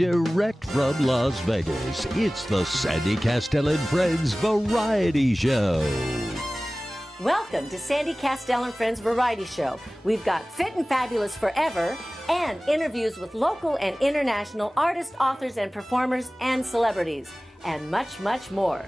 Direct from Las Vegas, it's the Sandy Kastel and Friends Variety Show. Welcome to Sandy Kastel and Friends Variety Show. We've got Fit and Fabulous Forever and interviews with local and international artists, authors, and performers and celebrities, and much, much more.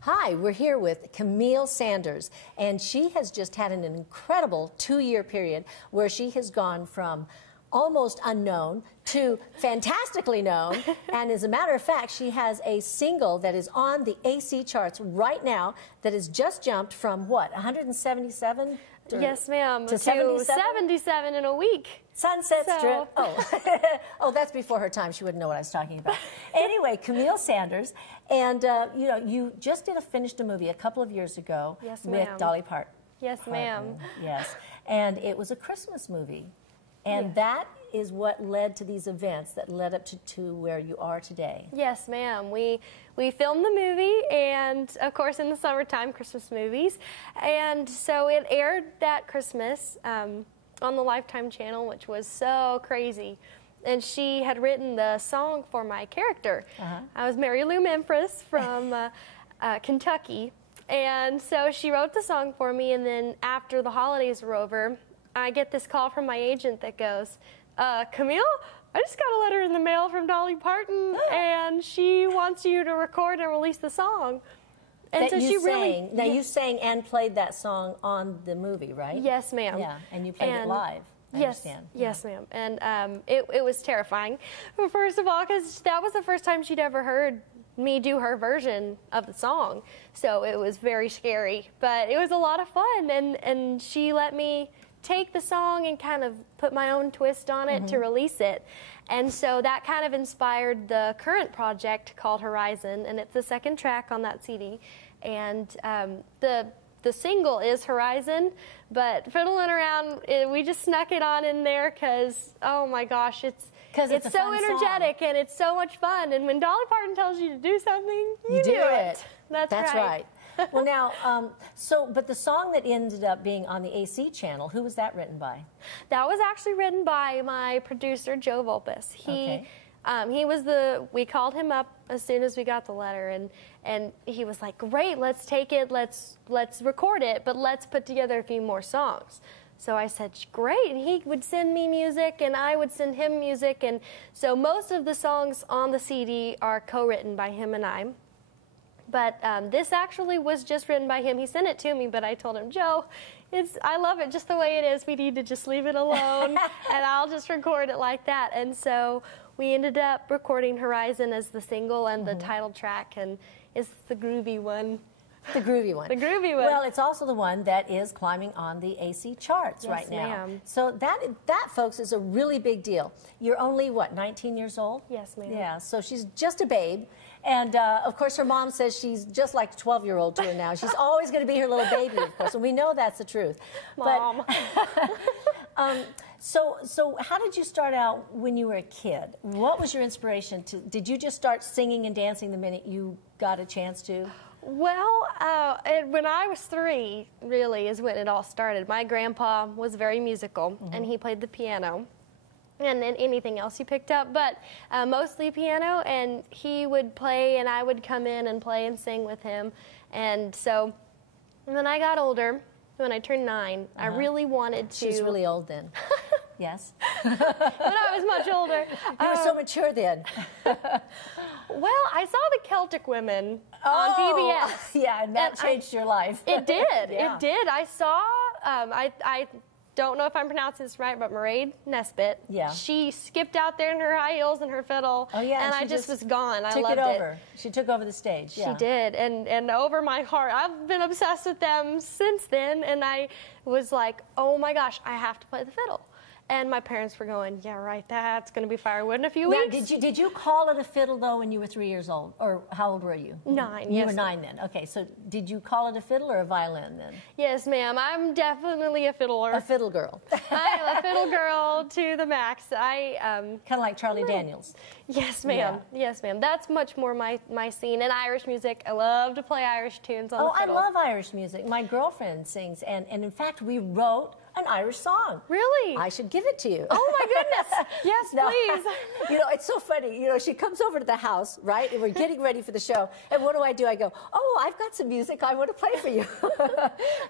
Hi, we're here with Camille Sanders, and she has just had an incredible 2-year period where she has gone from almost unknown to fantastically known, and as a matter of fact, she has a single that is on the AC charts right now that has just jumped from what, 177? Yes, ma'am. To 77? 77 in a week. Sunset Strip. Oh. Oh, that's before her time. She wouldn't know what I was talking about. Anyway, Camille Sanders, and you know, you just finished a movie a couple of years ago with Dolly Parton. Yes, ma'am. Yes, and it was a Christmas movie, and that is what led to these events that led up to where you are today. Yes, ma'am. We filmed the movie, and of course in the summertime, Christmas movies, and so it aired that Christmas on the Lifetime channel, which was so crazy. And she had written the song for my character. I was Mary Lou Memphis from Kentucky, and so she wrote the song for me, and then after the holidays were over, I get this call from my agent that goes, Camille, I just got a letter in the mail from Dolly Parton, and she wants you to record and release the song. And so she really... Now, you sang and played that song on the movie, right? Yes, ma'am. Yeah, and you played it live. Yes, ma'am. And it was terrifying, first of all, because that was the first time she'd ever heard me do her version of the song. So it was very scary, but it was a lot of fun, and she let me take the song and kind of put my own twist on it to release it. And so that kind of inspired the current project called Horizon, and it's the second track on that CD. And the single is Horizon, but fiddling around, we just snuck it on in there because, oh my gosh, it's so energetic and it's so much fun. And when Dolly Parton tells you to do something, you do it. That's right. Well, now, but the song that ended up being on the AC channel, who was that written by? That was actually written by my producer, Joe Volpes. He was we called him up as soon as we got the letter, and he was like, great, let's take it, let's record it, but let's put together a few more songs. So I said, great, and he would send me music, and I would send him music, and so most of the songs on the CD are co-written by him and I. But this actually was just written by him. He sent it to me, but I told him, Joe, I love it just the way it is. We need to just leave it alone, and I'll just record it like that. And so we ended up recording Horizon as the single and the title track, and it's the groovy one. The groovy one. The groovy one. Well, it's also the one that is climbing on the AC charts right now. Ma'am. So that, folks, is a really big deal. You're only, what, 19 years old? Yes, ma'am. Yeah, so she's just a babe. And, of course, her mom says she's just like a 12-year-old to her now. She's always going to be her little baby, of course, and we know that's the truth. Mom. But, so how did you start out when you were a kid? What was your inspiration did you just start singing and dancing the minute you got a chance to? Well, when I was 3, really, is when it all started. My grandpa was very musical, and he played the piano, and then anything else he picked up, but mostly piano, and he would play, and I would come in and play and sing with him. And so when I got older, when I turned 9, I really wanted to... She was really old then. Yes. When I was much older. You were so mature then. Well, I saw the Celtic Women on PBS. Yeah, and that changed your life. It did. Yeah. It did. I saw, I don't know if I'm pronouncing this right, but Mairead Nesbitt. Yeah. She skipped out there in her high heels and her fiddle. Oh, yeah. And I just was gone. I loved it. She took over the stage. Yeah. She did. And over my heart. I've been obsessed with them since then. And I was like, oh my gosh, I have to play the fiddle. And my parents were going, yeah, right, that's going to be firewood in a few weeks. Did you call it a fiddle, though, when you were 3 years old? Or how old were you? 9, You yes. were 9 then. Okay, so did you call it a fiddle or a violin then? Yes, ma'am. I'm definitely a fiddler. A fiddle girl. I am a fiddle girl to the max. Kind of like Charlie Daniels. Yes, ma'am. Yeah. Yes, ma'am. That's much more my scene. And Irish music, I love to play Irish tunes on the fiddle. I love Irish music. My girlfriend sings, and in fact, we wrote an Irish song. Really? I should give it to you. Oh, my goodness. Yes, please. You know, it's so funny. You know, she comes over to the house, right, and we're getting ready for the show, and what do? I go, oh, I've got some music I want to play for you.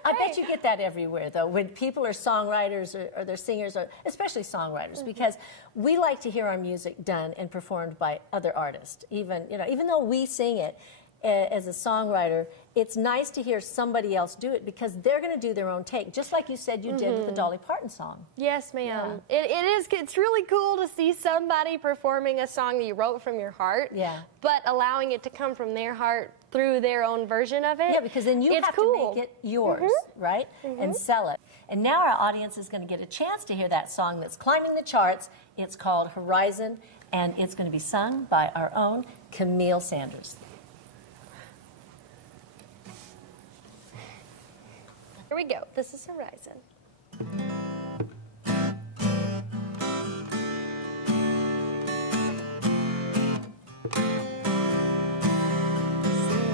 I bet you get that everywhere, though, when people are songwriters or they're singers, or especially songwriters, because we like to hear our music done and performed by other artists. Even though we sing it as a songwriter, it's nice to hear somebody else do it because they're going to do their own take, just like you said you did with the Dolly Parton song. Yes, ma'am. Yeah. It's really cool to see somebody performing a song that you wrote from your heart, but allowing it to come from their heart through their own version of it. Yeah, because then you have to make it yours, right? And sell it. And now our audience is going to get a chance to hear that song that's climbing the charts. It's called Horizon, and it's going to be sung by our own Camille Sanders. Here we go. This is Horizon. See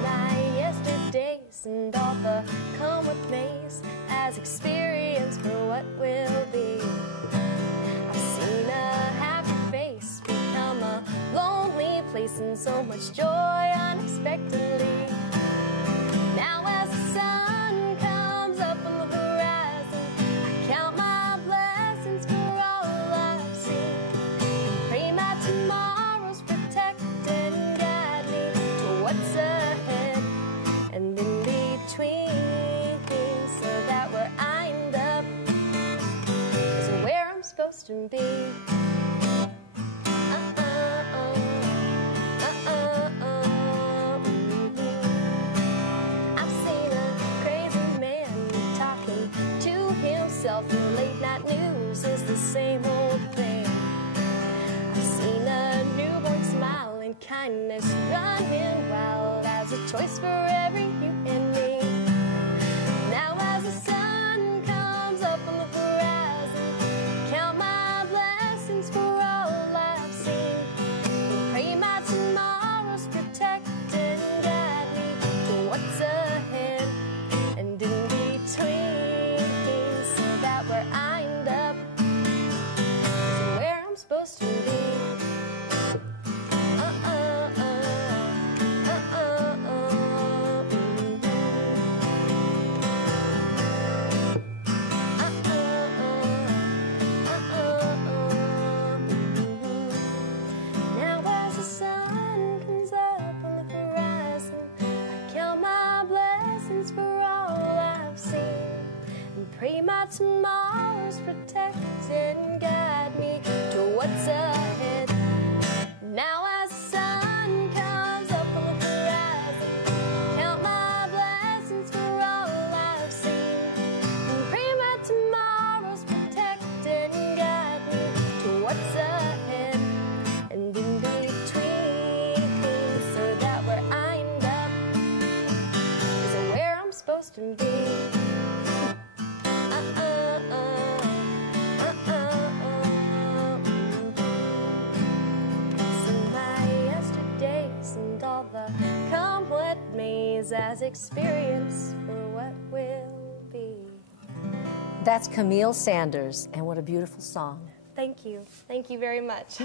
my yesterdays and all the come with me's as experience for what will be. I've seen a happy face become a lonely place and so much joy unexpectedly. Now as the sun comes up on the horizon, I count my blessings for all I've seen. Pray my tomorrows protect and guide me to what's ahead and in between, so that where I end up is where I'm supposed to be. The late night news is the same old thing. I've seen a newborn smile and kindness running wild as a choice for every you and me. Now as the sun comes up on the horizon, count my blessings for all I've seen, and pray my tomorrows protect and guide me to what's ahead and in between. Where I end up is where I'm supposed to be. Now as the sun comes up on the horizon, I count my blessings for all I've seen, and pray my tomorrows protect and guide me to what's ahead. Now as the sun comes up on the horizon, count my blessings for all I've seen, and pray my tomorrows protect and guide me to what's ahead and in between, so that where I end up is where I'm supposed to be. Come what me's as experience for what will be. That's Camille Sanders, and what a beautiful song. Thank you. Thank you very much.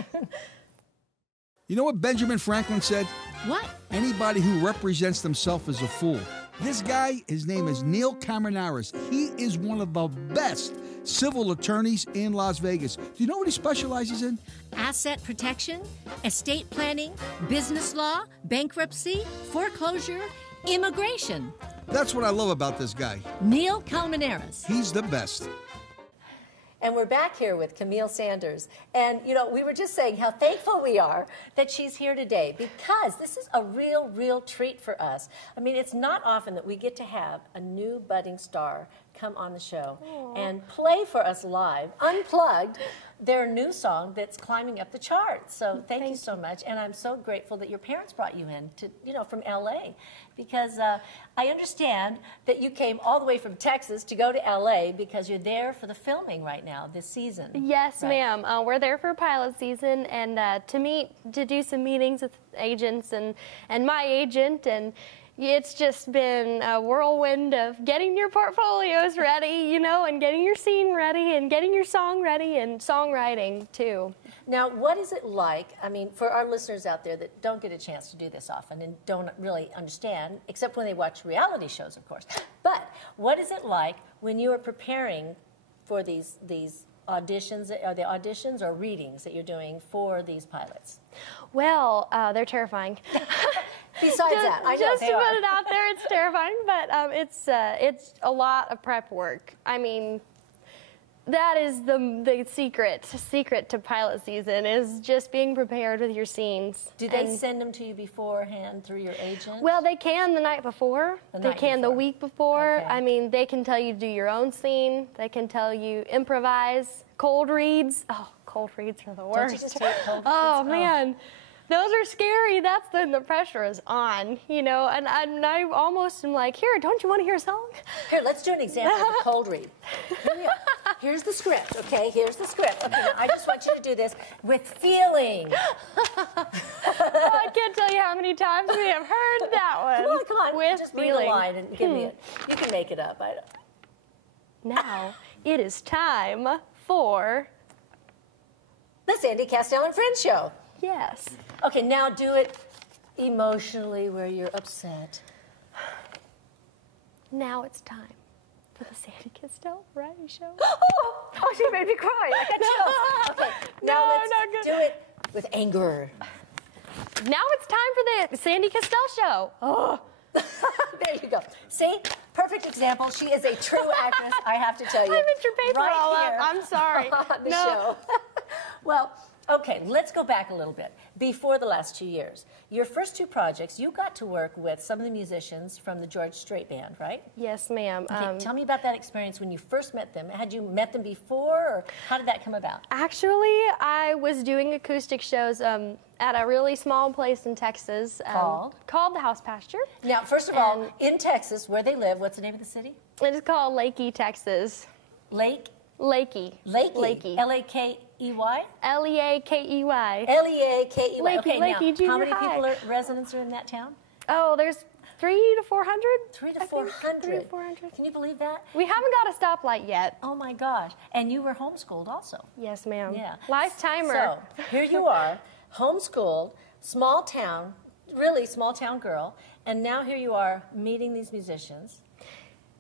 You know what Benjamin Franklin said? What? Anybody who represents themselves is a fool. This guy, his name is Neil Colmenares. He is one of the best civil attorneys in Las Vegas. Do you know what he specializes in? Asset protection, estate planning, business law, bankruptcy, foreclosure, immigration. That's what I love about this guy. Neil Colmenares. He's the best. And we're back here with Camille Sanders. And, you know, we were just saying how thankful we are that she's here today because this is a real treat for us. I mean, it's not often that we get to have a new budding star come on the show and play for us live, unplugged, their new song that's climbing up the charts. So thank you so much. And I'm so grateful that your parents brought you in to, you know, from LA, because I understand that you came all the way from Texas to go to LA because you're there for the filming right now this season. Yes, ma'am. We're there for pilot season and to do some meetings with agents and my agent, and it's just been a whirlwind of getting your portfolios ready, you know, and getting your scene ready and getting your song ready and songwriting too. Now, what is it like, I mean, for our listeners out there that don't get a chance to do this often and don't really understand, except when they watch reality shows, of course, but what is it like when you are preparing for these auditions? Are they auditions or readings that you're doing for these pilots? Well, they're terrifying. Besides that, I know just they to are. put it out there, it's terrifying, but it's a lot of prep work. I mean, that is the secret to pilot season, is just being prepared with your scenes. Do they send them to you beforehand through your agent? Well, they can the night before. They can the week before. Okay. I mean, they can tell you to do your own scene. They can tell you improvise, cold reads. Oh, cold reads are the worst. Don't you just hate cold reads? Oh, man. Those are scary. That's when the pressure is on, you know, and I almost am like, here, don't you want to hear a song? Here, let's do an example of a cold read. Here's the script, okay? Here's the script. Okay, now I just want you to do this with feeling. I can't tell you how many times we have heard that one. Come on. With just feeling. read a line and give me it. You can make it up. Now, it is time for the Sandy Kastel and Friends show. Yes. Okay, now do it emotionally where you're upset. Now it's time for the Sandy Kastel variety show. Oh, she made me cry. I got chills. Okay, now let's do it with anger. Now it's time for the Sandy Kastel show. Oh. There you go. See? Perfect example. She is a true actress, I have to tell you. I missed your paper right all here up. I'm sorry. On the show. Well, okay, let's go back a little bit. Before the last 2 years, your first two projects, you got to work with some of the musicians from the George Strait Band, right? Yes, ma'am. Okay, tell me about that experience when you first met them. Had you met them before, or how did that come about? Actually, I was doing acoustic shows at a really small place in Texas. Called the House Pasture. Now, first of all, in Texas, where they live, what's the name of the city? It is called Lakey, Texas. Lakey? Lakey. L-A-K-E-Y? L-E-A-K-E-Y. L-E-A-K-E-Y. Okay, Lakey now, Junior how many High. residents are in that town? Oh, there's 300 to 400. 300 to 400. 300 to 400. Can you believe that? We haven't got a stoplight yet. Oh my gosh. And you were homeschooled also. Yes, ma'am. Yeah. Lifetimer. So, here you are, homeschooled, small town, really small town girl, and now here you are meeting these musicians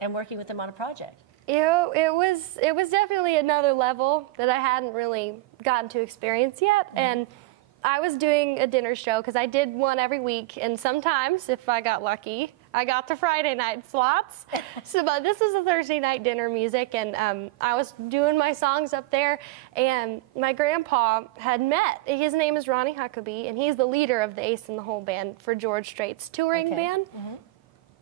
and working with them on a project. It was definitely another level that I hadn't really gotten to experience yet, and I was doing a dinner show because I did one every week, and sometimes, if I got lucky, I got to Friday night slots. But this is a Thursday night dinner music, and I was doing my songs up there, and my grandpa had met. His name is Ronnie Huckabee, and he's the leader of the Ace in the Hole band for George Strait's touring band.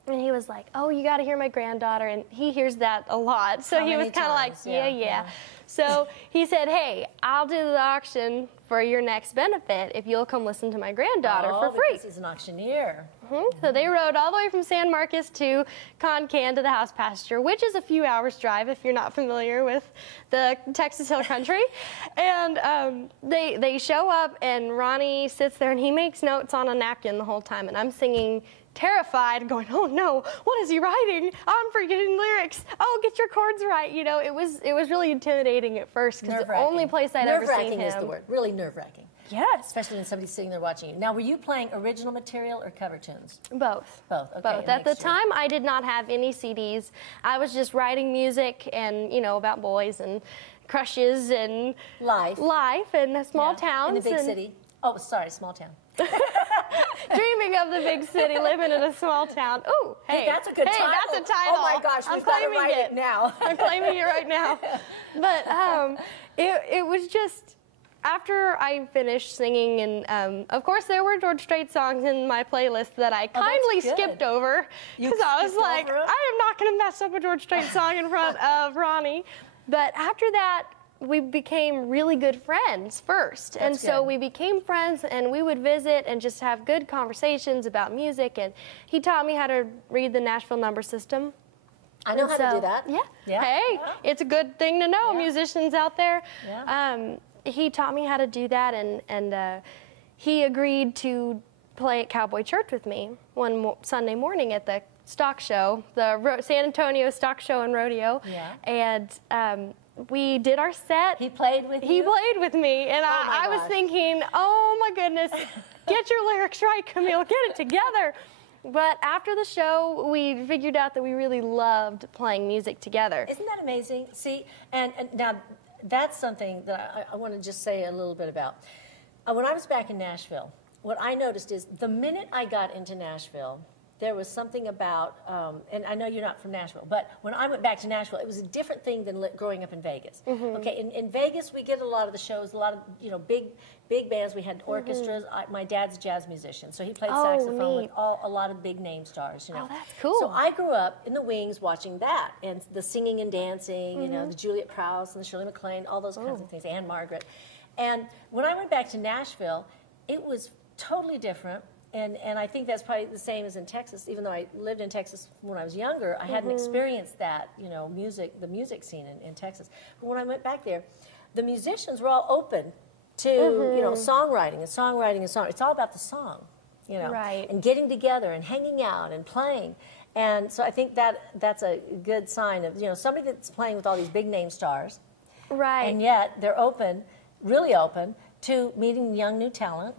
And he was like, oh, you got to hear my granddaughter. And he hears that a lot. So he was kind of like, yeah. So he said, hey, I'll do the auction for your next benefit if you'll come listen to my granddaughter for free. Because he's an auctioneer. So they rode all the way from San Marcos to Concan to the House Pasture, which is a few hours drive if you're not familiar with the Texas Hill Country. And they show up, and Ronnie sits there, and he makes notes on a napkin the whole time. And I'm singing terrified, going, oh no, what is he writing? I'm forgetting lyrics. Oh, get your chords right. You know, it was really intimidating at first because the only place I'd ever seen him. Nerve-wracking is the word. Really nerve-wracking. Yes. Especially when somebody's sitting there watching you. Now, were you playing original material or cover tunes? Both. Both. Okay. Both. At the time, I did not have any CDs. I was just writing music and, you know, about boys and crushes and life and small towns. In the big city. Oh, sorry, small town. Dreaming of the big city, living in a small town. Ooh, hey, that's a good title. Hey, that's a title. Oh my gosh, I'm we've got to write it now. I'm claiming it right now. But it was just after I finished singing, and of course there were George Strait songs in my playlist that I kindly skipped over because I was like, I am not going to mess up a George Strait song in front of Ronnie. But after that, we became really good friends first. And so we became friends, and we would visit and just have good conversations about music. And he taught me how to read the Nashville number system. I know how to do that. Yeah. Hey, it's a good thing to know, musicians out there. Yeah. He taught me how to do that, and he agreed to play at Cowboy Church with me one Sunday morning at the stock show, the San Antonio Stock Show and Rodeo. Yeah. And we did our set. He played with you? He played with me, and I was thinking, oh my goodness, get your lyrics right, Camille, get it together. But after the show, we figured out that we really loved playing music together. Isn't that amazing? See, and now that's something that I want to just say a little bit about. When I was back in Nashville, what I noticed is the minute I got into Nashville, there was something about, and I know you're not from Nashville, but when I went back to Nashville, it was a different thing than growing up in Vegas. Okay, in Vegas, we get a lot of the shows, a lot of, big bands. We had orchestras. My dad's a jazz musician, so he played saxophone with a lot of big name stars. Oh, that's cool. So I grew up in the wings watching that, and the singing and dancing, the Juliet Prowse and the Shirley MacLaine, all those kinds of things, Anne Margaret. And when I went back to Nashville, it was totally different. And I think that's probably the same as in Texas. Even though I lived in Texas when I was younger, I hadn't experienced that, the music scene in Texas. But when I went back there, the musicians were all open to, songwriting and songwriting and song. It's all about the song, right. And getting together and hanging out and playing. And so I think that's a good sign of, somebody that's playing with all these big name stars. Right. And yet they're open, really open, to meeting young new talent.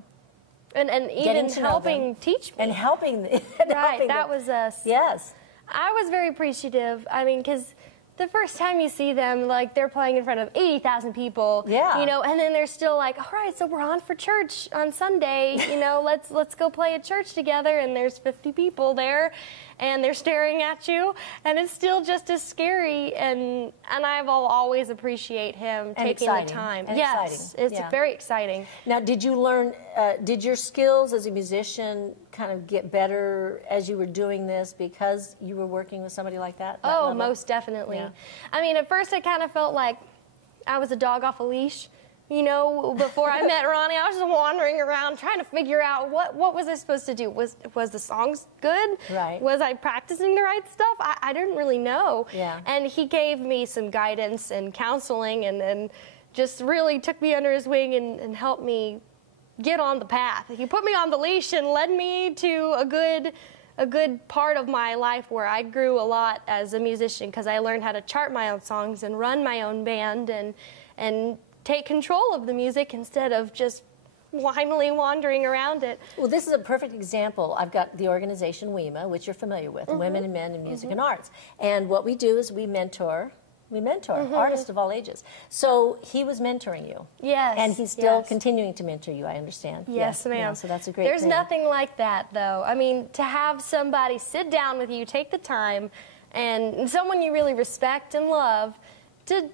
And even helping teach me. And helping. Right, that was us. Yes. I was very appreciative. I mean, because the first time you see them, like, they're playing in front of 80,000 people. Yeah. And then they're still like, all right, so we're on for church on Sunday. Let's go play at church together. And there's 50 people there, and they're staring at you, and it's still just as scary. And I will always appreciate him taking the time. And yes, it's very exciting. Now, did you learn? Did your skills as a musician kind of get better as you were doing this because you were working with somebody like that? Oh, most definitely. Yeah. I mean, at first I kind of felt like I was a dog off a leash. Before I met Ronnie, I was just wandering around trying to figure out what was I supposed to do. Was the songs good? Right. Was I practicing the right stuff? I didn't really know. Yeah. And he gave me some guidance and counseling, and just really took me under his wing and helped me get on the path. He put me on the leash and led me to a good part of my life where I grew a lot as a musician, because I learned how to chart my own songs and run my own band and take control of the music instead of just blindly wandering around it. Well, this is a perfect example. I've got the organization WIMA, which you're familiar with, Women and Men in Music and Arts. And what we do is we mentor artists of all ages. So he was mentoring you. Yes. And he's still continuing to mentor you, I understand. Yes, ma'am. Yeah, so that's a great thing. There's nothing like that, though. I mean, to have somebody sit down with you, take the time, and someone you really respect and love to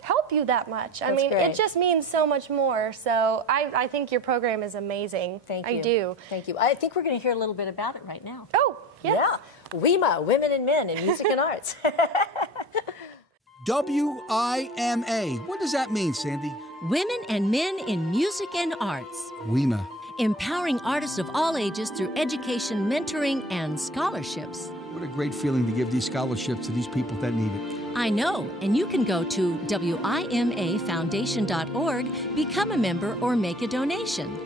help you that much. I mean, it just means so much more. So I think your program is amazing. Thank you. I do. Thank you. I think we're going to hear a little bit about it right now. Oh, yes. Yeah. WIMA, Women and Men in Music and Arts. WIMA. What does that mean, Sandy? Women and Men in Music and Arts. WIMA. Empowering artists of all ages through education, mentoring, and scholarships. What a great feeling to give these scholarships to these people that need it. I know, and you can go to WIMAfoundation.org, become a member, or make a donation.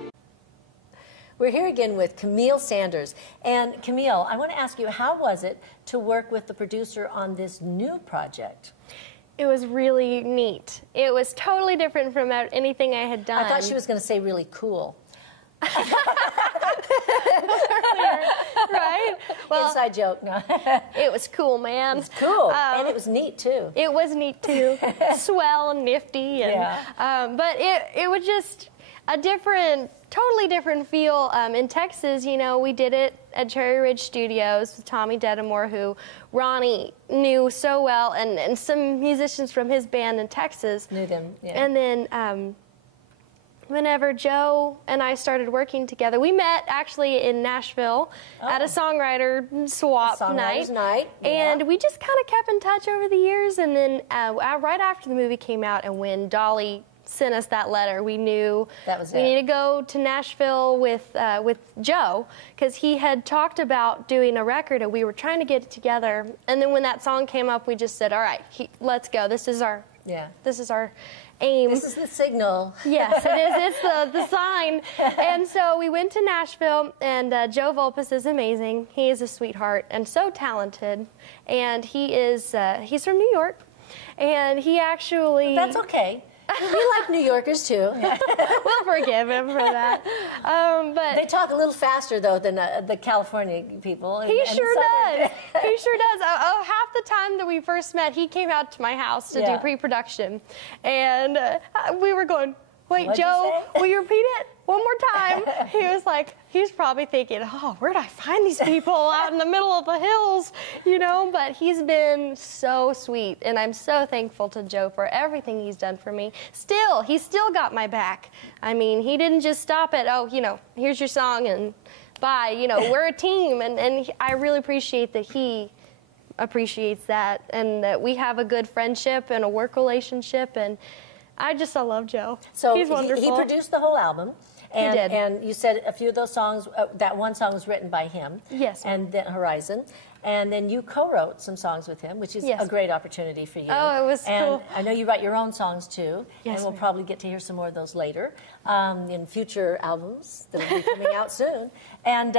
We're here again with Camille Sanders. And Camille, I want to ask you, how was it to work with the producer on this new project? It was really neat. It was totally different from anything I had done. I thought she was going to say really cool. Right? Well, inside joke. No. It was cool, man. It was cool. And it was neat, too. It was neat, too. Swell and nifty. And, but it was just a totally different feel. In Texas, we did it at Cherry Ridge Studios with Tommy Dedamore, who Ronnie knew so well, and some musicians from his band in Texas. Knew them, yeah. And then whenever Joe and I started working together. We met actually in Nashville at a songwriter swap night. And we just kind of kept in touch over the years. And then right after the movie came out and when Dolly sent us that letter, we knew we needed to go to Nashville with Joe, because he had talked about doing a record and we were trying to get it together. And then when that song came up, we just said, all right, let's go. This is our aim. This is the signal. Yes, it is. It's the sign. And so we went to Nashville, and Joe Volpes is amazing. He is a sweetheart and so talented. And he's from New York, and he actually... That's okay. We like New Yorkers, too. We'll forgive him for that. But they talk a little faster, though, than the California people. He sure does. He sure does. Half the time that we first met, he came out to my house to do pre-production. And we were going, wait, What'd Joe, you say? will you repeat it one more time? He was like, he's probably thinking, oh, where'd I find these people out in the middle of the hills, you know? But he's been so sweet, and I'm so thankful to Joe for everything he's done for me. He's still got my back. I mean, he didn't just stop at, oh, you know, here's your song and bye. You know, we're a team, and I really appreciate that he appreciates that, and that we have a good friendship and a work relationship, and I love Joe. So he's wonderful. He produced the whole album. And, he did. And you said a few of those songs, that one song was written by him. Yes. And then Horizon. And then you co-wrote some songs with him, which is a great opportunity for you. Oh, it was and cool. I know you write your own songs, too. Yes, and we'll probably get to hear some more of those later in future albums that will be coming out soon. And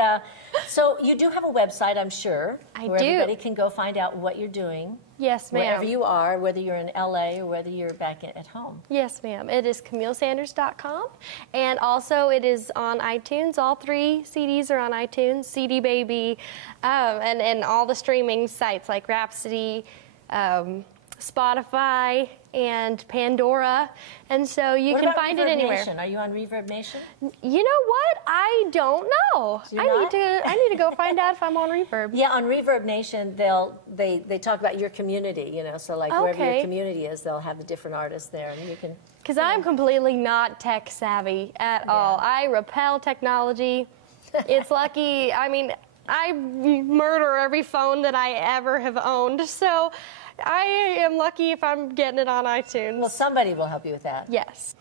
so you do have a website, I'm sure, where everybody can go find out what you're doing. Yes, ma'am. Wherever you are, whether you're in L.A. or whether you're back at home. Yes, ma'am. It is CamilleSanders.com. And also it is on iTunes. All 3 CDs are on iTunes, CD Baby, and all the streaming sites like Rhapsody, Spotify, and Pandora. And so you can find it anywhere. Nation? Are you on Reverb Nation? You know what? I don't know. I need to go find out if I'm on Reverb. Yeah, on Reverb Nation, they talk about your community, you know, so like wherever your community is, they'll have the different artists there, and you can... Because I'm completely not tech savvy at all. I repel technology. It's lucky, I mean, I murder every phone that I ever have owned, so I am lucky if I'm getting it on iTunes. Well, somebody will help you with that. Yes.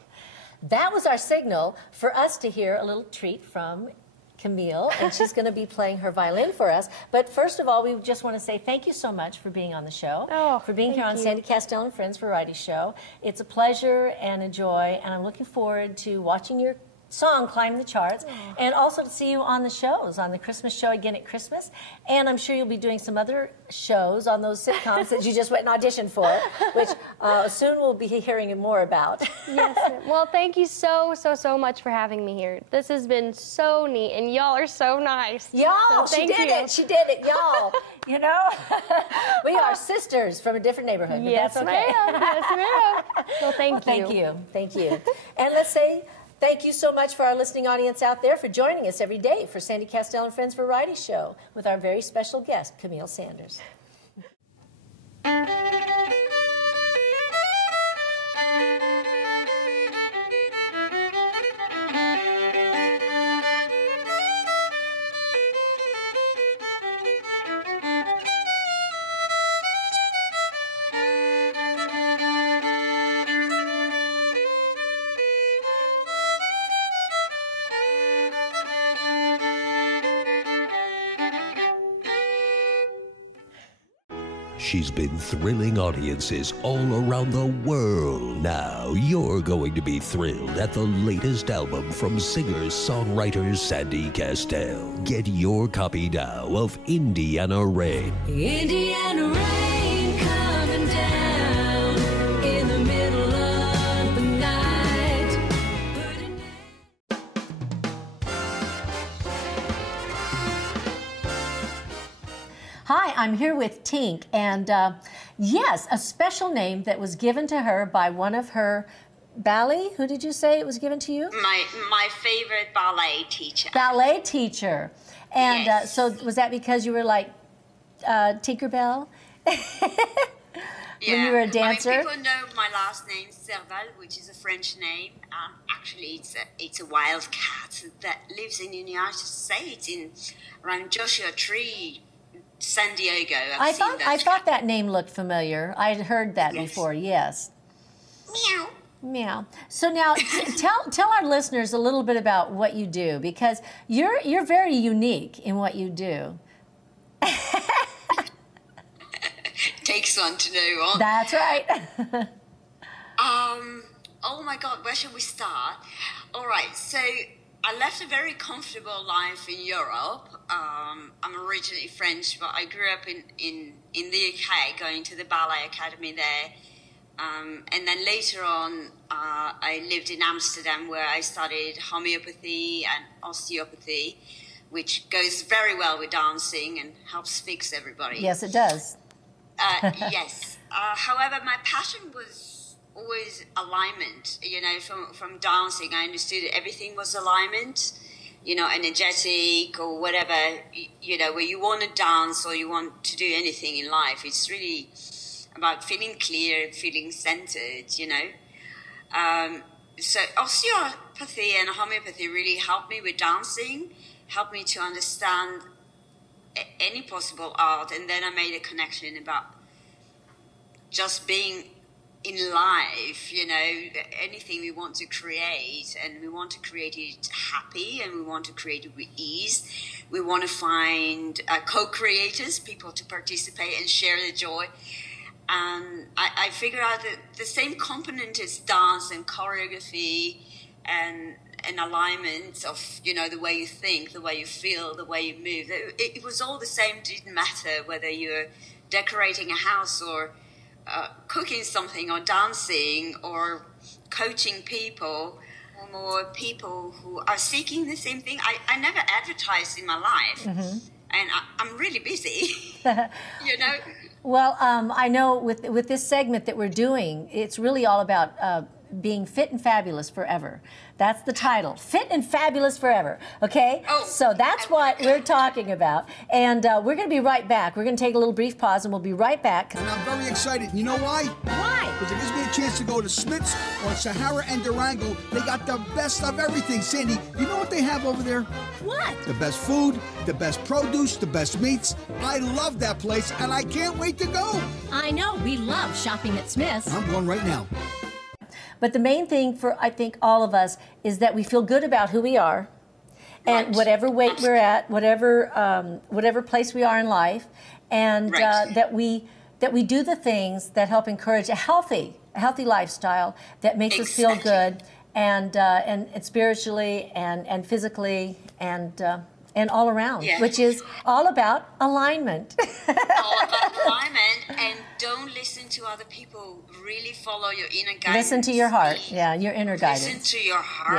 That was our signal for us to hear a little treat from Camille, and she's going to be playing her violin for us. But first of all, we just want to say thank you so much for being on the show, for being here on Sandy Kastel and Friends Variety Show. It's a pleasure and a joy, and I'm looking forward to watching your song climb the charts, and also to see you on the shows, on the Christmas show again at Christmas, and I'm sure you'll be doing some other shows on those sitcoms that you just went and auditioned for, which soon we'll be hearing more about. Yes. Well, thank you so much for having me here. This has been so neat, and y'all are so nice. Y'all, so she did it, y'all. You know, we are sisters from a different neighborhood. Yes, but that's okay. ma'am. Yes, ma'am. Well, thank you. Thank you. And let's say thank you so much for our listening audience out there for joining us every day for Sandy Kastel and Friends Variety Show with our very special guest, Camille Sanders. She's been thrilling audiences all around the world. Now you're going to be thrilled at the latest album from singer-songwriter Sandy Kastel. Get your copy now of Indiana Rain. Indiana rain coming down in the middle of the night. Hi, I'm here with Tinka, and yes, a special name that was given to her by one of her ballet. Who did you say it was given to you? My favorite ballet teacher. Ballet teacher. And yes. So was that because you were like Tinkerbell? Yeah. when you were a dancer? I mean, people know my last name, Serval, which is a French name. Actually, it's a wild cat that lives in the United States, around Joshua Tree, San Diego. I thought that name looked familiar. I'd heard that Yes. before. Yes. Meow. Meow. So now, tell our listeners a little bit about what you do, because you're very unique in what you do. Takes one to know one. That's right. Oh my God, where should we start? All right, so I left a very comfortable life in Europe. I'm originally French, but I grew up in the UK, going to the ballet academy there. And then later on, I lived in Amsterdam, where I studied homeopathy and osteopathy, which goes very well with dancing and helps fix everybody. Yes, it does. Yes. However, my passion was always alignment. You know, from dancing, I understood everything was alignment. You know, energetic or whatever. You know, where you want to dance or you want to do anything in life, it's really about feeling clear, feeling centered. You know. So osteopathy and homeopathy really helped me with dancing, helped me to understand any possible art, and then I made a connection about just being in life, you know, anything we want to create, and we want to create it happy, and we want to create it with ease. We want to find co-creators, people to participate and share the joy. And I figured out that the same component is dance and choreography and alignment of, you know, the way you think, the way you feel, the way you move. It was all the same. It didn't matter whether you're decorating a house or cooking something or dancing or coaching people, or more people who are seeking the same thing. I never advertised in my life, and I'm really busy, you know. Well, I know with this segment that we're doing, it's really all about being fit and fabulous forever. That's the title, Fit and Fabulous Forever, okay? Oh, so that's what we're talking about. And we're going to be right back. We're going to take a little brief pause, and we'll be right back. And I'm very excited. You know why? Why? Because it gives me a chance to go to Smith's or Sahara and Durango. They got the best of everything. Sandy, you know what they have over there? What? The best food, the best produce, the best meats. I love that place, and I can't wait to go. I know, we love shopping at Smith's. I'm going right now. But the main thing for, I think, all of us is that we feel good about who we are, and Right. whatever weight we're at, whatever place we are in life, and Right. that we do the things that help encourage a healthy lifestyle that makes us feel Exactly. good, and spiritually and physically and all around, Yeah. which is all about alignment. All about alignment, and don't listen to other people. Really follow your inner guidance. Listen to your heart, yeah, your inner guidance. Listen to your heart.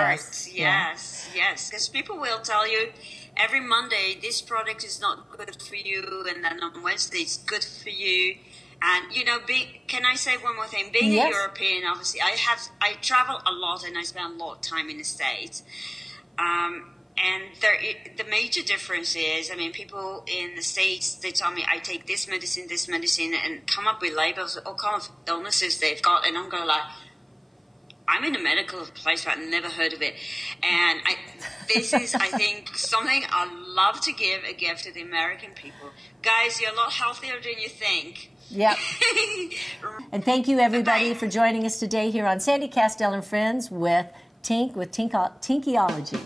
Yes, Yes. Because people will tell you every Monday, this product is not good for you, and then on Wednesday it's good for you. And you know, can I say one more thing? Being Yes. a European, obviously, I travel a lot, and I spend a lot of time in the States. And the major difference is, I mean, people in the States, they tell me I take this medicine, and come up with labels of all kinds of illnesses they've got, and I'm going like, I'm in a medical place, but I've never heard of it. And this is, I think, something I love to give a gift to the American people. Guys, you're a lot healthier than you think. Yep. And thank you, everybody, for joining us today here on Sandy Kastel and Friends with Tinkyology.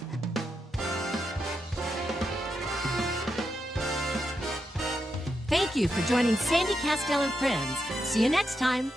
Thank you for joining Sandy Kastel and Friends. See you next time.